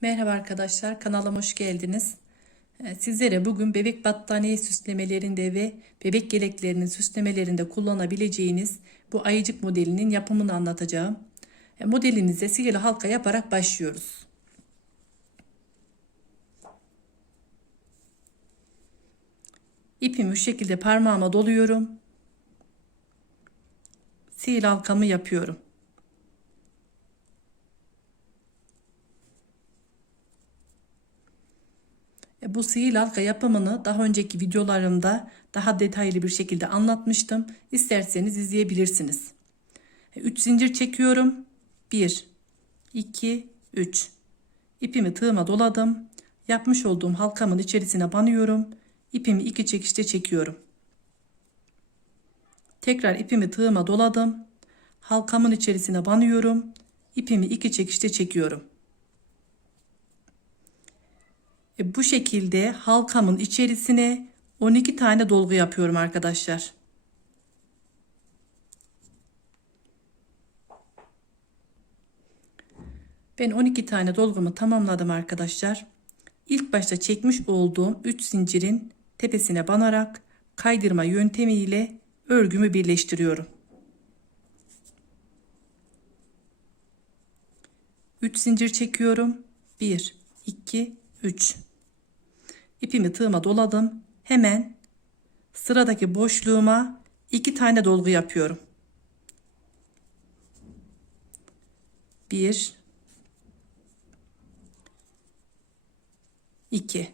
Merhaba arkadaşlar, kanalıma hoş geldiniz. Ee, Sizlere bugün bebek battaniye süslemelerinde ve bebek yeleklerinin süslemelerinde kullanabileceğiniz bu ayıcık modelinin yapımını anlatacağım. E, Modelimize sihirli halka yaparak başlıyoruz. İpimi şu şekilde parmağıma doluyorum. Sihirli halkamı yapıyorum. Bu sihirli halka yapımını daha önceki videolarımda daha detaylı bir şekilde anlatmıştım. İsterseniz izleyebilirsiniz. 3 zincir çekiyorum. 1, 2, 3. İpimi tığıma doladım. Yapmış olduğum halkamın içerisine banıyorum. İpimi iki çekişte çekiyorum. Tekrar ipimi tığıma doladım. Halkamın içerisine banıyorum. İpimi iki çekişte çekiyorum. E, bu şekilde halkamın içerisine 12 tane dolgu yapıyorum arkadaşlar. Ben 12 tane dolgumu tamamladım arkadaşlar. İlk başta çekmiş olduğum 3 zincirin tepesine banarak kaydırma yöntemiyle örgümü birleştiriyorum. 3 zincir çekiyorum. 1 2 3 İpimi tığıma doladım. Hemen sıradaki boşluğuma iki tane dolgu yapıyorum. Bir, iki.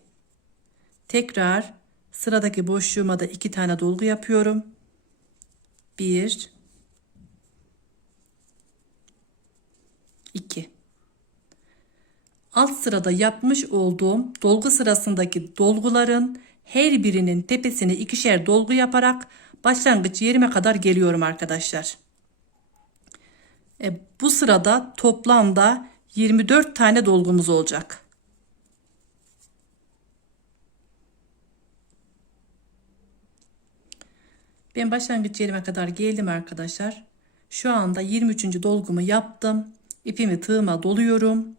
Tekrar sıradaki boşluğuma da iki tane dolgu yapıyorum. Bir, iki. Alt sırada yapmış olduğum dolgu sırasındaki dolguların her birinin tepesine ikişer dolgu yaparak başlangıç yerime kadar geliyorum arkadaşlar. E, bu sırada toplamda 24 tane dolgumuz olacak. Ben başlangıç yerime kadar geldim arkadaşlar. Şu anda 23. dolgumu yaptım. İpimi tığıma doluyorum.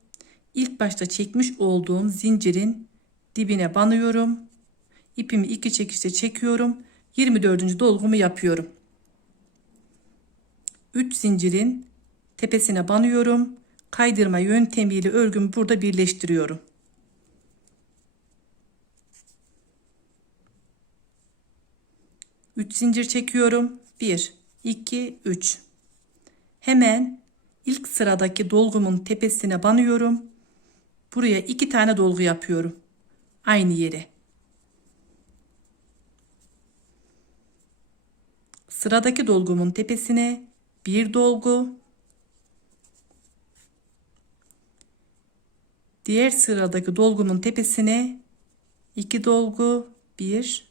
İlk başta çekmiş olduğum zincirin dibine banıyorum. İpimi iki çekişte çekiyorum. 24. dolgumu yapıyorum. 3 zincirin tepesine banıyorum. Kaydırma yöntemiyle örgümü burada birleştiriyorum. Üç zincir çekiyorum. 1 2 3 Hemen ilk sıradaki dolgumun tepesine banıyorum. Buraya iki tane dolgu yapıyorum. Aynı yere. Sıradaki dolgumun tepesine bir dolgu. Diğer sıradaki dolgumun tepesine iki dolgu. Bir.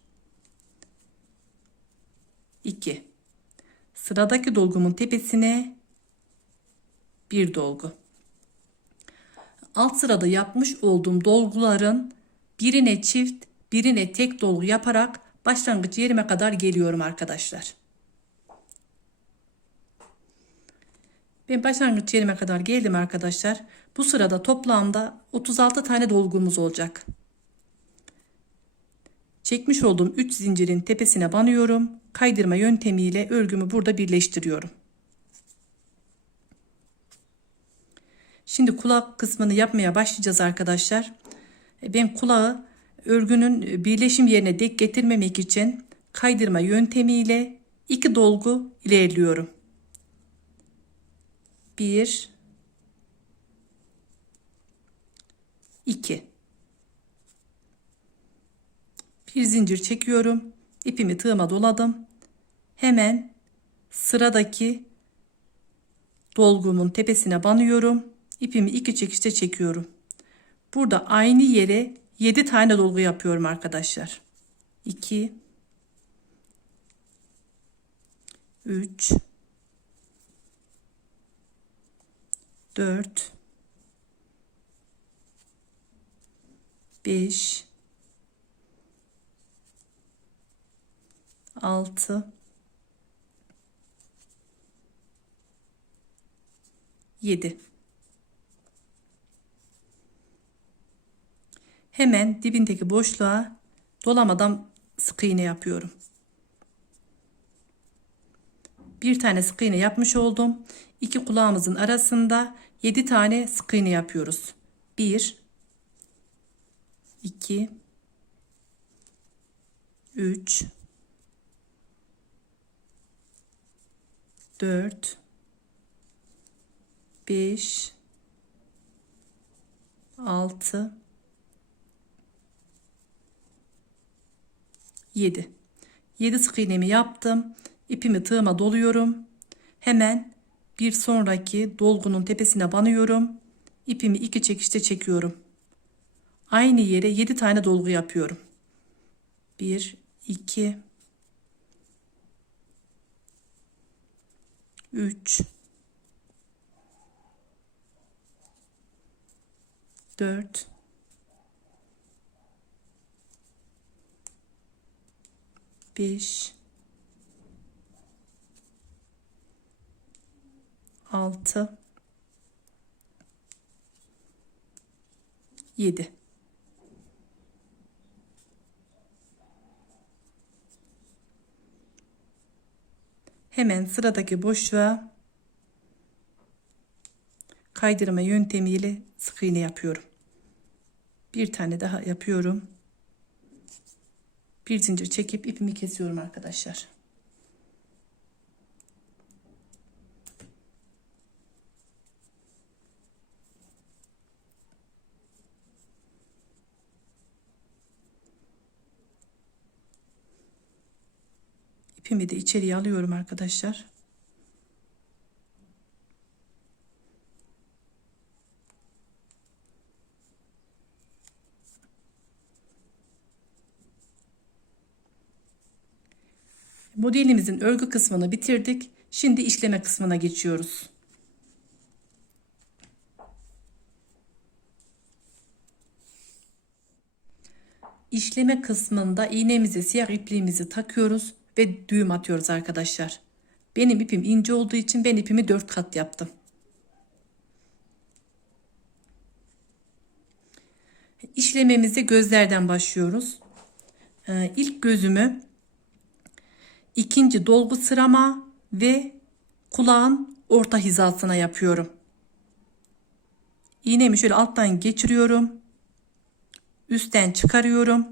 iki. Sıradaki dolgumun tepesine bir dolgu alt sırada yapmış olduğum dolguların birine çift, birine tek dolgu yaparak başlangıç yerime kadar geliyorum arkadaşlar. Ben başlangıç yerime kadar geldim arkadaşlar. Bu sırada toplamda 36 tane dolgumuz olacak. Çekmiş olduğum 3 zincirin tepesine banıyorum. Kaydırma yöntemiyle örgümü burada birleştiriyorum. Şimdi kulak kısmını yapmaya başlayacağız arkadaşlar. E, ben kulağı örgünün birleşim yerine dek getirmemek için kaydırma yöntemiyle iki dolgu ilerliyorum. Bir, iki. Bir zincir çekiyorum. İpimi tığıma doladım. Hemen sıradaki dolgumun tepesine banıyorum ipimi iki çekişte çekiyorum. Burada aynı yere 7 tane dolgu yapıyorum arkadaşlar. 2 3 4 5 6 7 Hemen dibindeki boşluğa dolamadan sık iğne yapıyorum. Bir tane sık iğne yapmış oldum. İki kulağımızın arasında 7 tane sık iğne yapıyoruz. 1 2 3 4 5 6 7 7 sık iğnemi yaptım. İpimi tığıma doluyorum. Hemen bir sonraki dolgunun tepesine banıyorum. İpimi iki çekişte çekiyorum. Aynı yere 7 tane dolgu yapıyorum. 1 2 3 4 5 6 7 Hemen sıradaki boşluğa kaydırma yöntemiyle sık iğne yapıyorum. Bir tane daha yapıyorum. Bir zincir çekip ipimi kesiyorum arkadaşlar. İpimi de içeriye alıyorum arkadaşlar. Modelimizin örgü kısmını bitirdik. Şimdi işleme kısmına geçiyoruz. İşleme kısmında iğnemizi siyah ipliğimizi takıyoruz ve düğüm atıyoruz arkadaşlar. Benim ipim ince olduğu için ben ipimi 4 kat yaptım. İşlememize gözlerden başlıyoruz. Ee, ilk gözümü ikinci dolgu sırama ve kulağın orta hizasına yapıyorum. İğnemi şöyle alttan geçiriyorum. Üstten çıkarıyorum.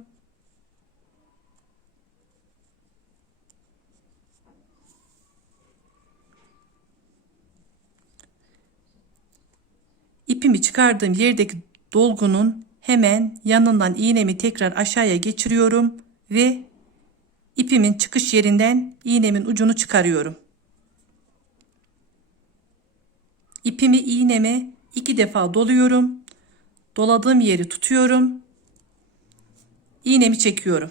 İpimi çıkardığım yerdeki dolgunun hemen yanından iğnemi tekrar aşağıya geçiriyorum ve ipimin çıkış yerinden iğnemin ucunu çıkarıyorum. İpimi iğneme iki defa doluyorum. Doladığım yeri tutuyorum. İğnemi çekiyorum.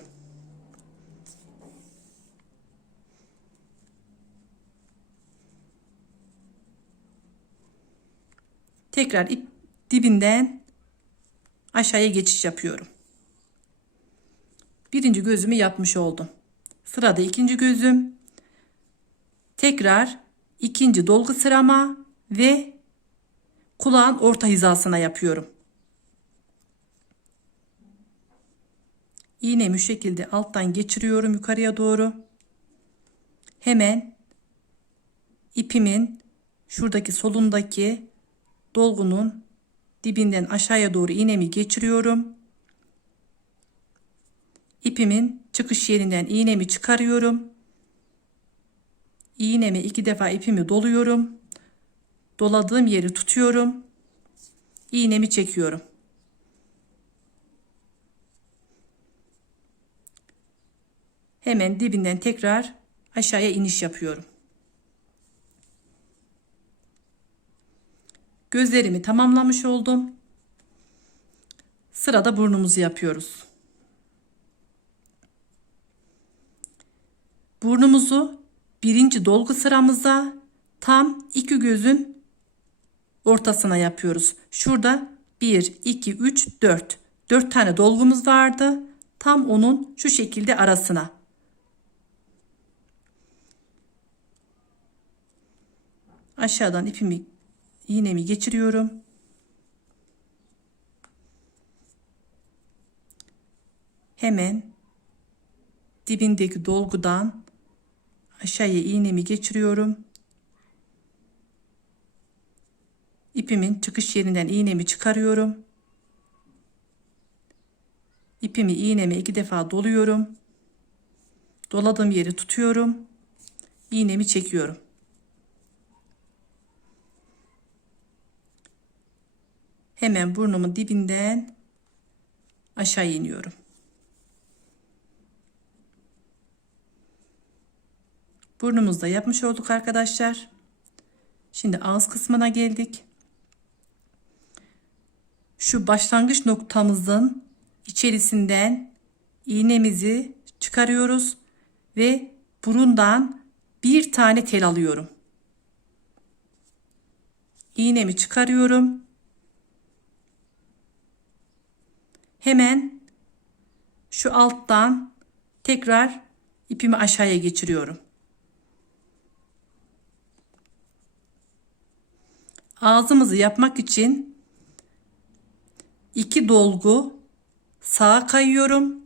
Tekrar ip dibinden aşağıya geçiş yapıyorum. Birinci gözümü yapmış oldum. Sırada ikinci gözüm. Tekrar ikinci dolgu sırama ve kulağın orta hizasına yapıyorum. İğnemi şu şekilde alttan geçiriyorum yukarıya doğru. Hemen ipimin şuradaki solundaki dolgunun dibinden aşağıya doğru iğnemi geçiriyorum. İpimin çıkış yerinden iğnemi çıkarıyorum. İğnemi iki defa ipimi doluyorum. Doladığım yeri tutuyorum. İğnemi çekiyorum. Hemen dibinden tekrar aşağıya iniş yapıyorum. Gözlerimi tamamlamış oldum. Sırada burnumuzu yapıyoruz. Burnumuzu birinci dolgu sıramıza tam iki gözün ortasına yapıyoruz. Şurada 1, 2, 3, 4. 4 tane dolgumuz vardı. Tam onun şu şekilde arasına. Aşağıdan ipimi iğnemi geçiriyorum. hemen dibindeki dolgudan aşağıya iğnemi geçiriyorum. İpimin çıkış yerinden iğnemi çıkarıyorum. İpimi iğneme iki defa doluyorum. Doladığım yeri tutuyorum. İğnemi çekiyorum. Hemen burnumun dibinden aşağı iniyorum. Burnumuzda yapmış olduk arkadaşlar. Şimdi ağız kısmına geldik. Şu başlangıç noktamızın içerisinden iğnemizi çıkarıyoruz ve burundan bir tane tel alıyorum. İğnemi çıkarıyorum. Hemen şu alttan tekrar ipimi aşağıya geçiriyorum. Ağzımızı yapmak için iki dolgu sağa kayıyorum.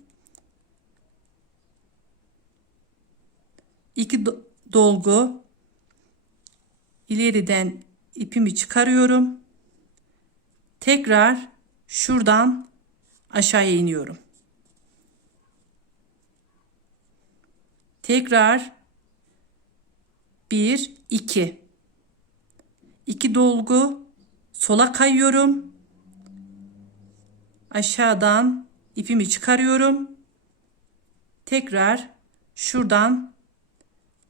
İki do- dolgu ileriden ipimi çıkarıyorum. Tekrar şuradan aşağıya iniyorum. Tekrar 1 2 2 dolgu sola kayıyorum. Aşağıdan ipimi çıkarıyorum. Tekrar şuradan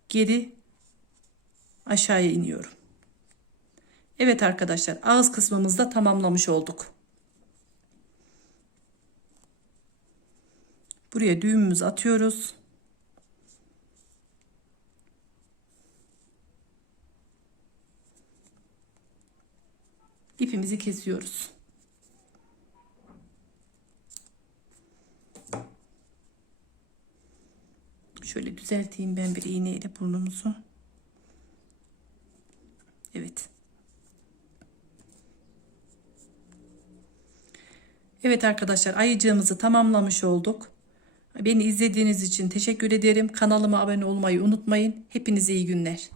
geri aşağıya iniyorum. Evet arkadaşlar ağız kısmımızda tamamlamış olduk. Buraya düğümümüzü atıyoruz. İpimizi kesiyoruz. Şöyle düzelteyim ben bir iğneyle burnumuzu. Evet. Evet arkadaşlar ayıcığımızı tamamlamış olduk. Beni izlediğiniz için teşekkür ederim. Kanalıma abone olmayı unutmayın. Hepinize iyi günler.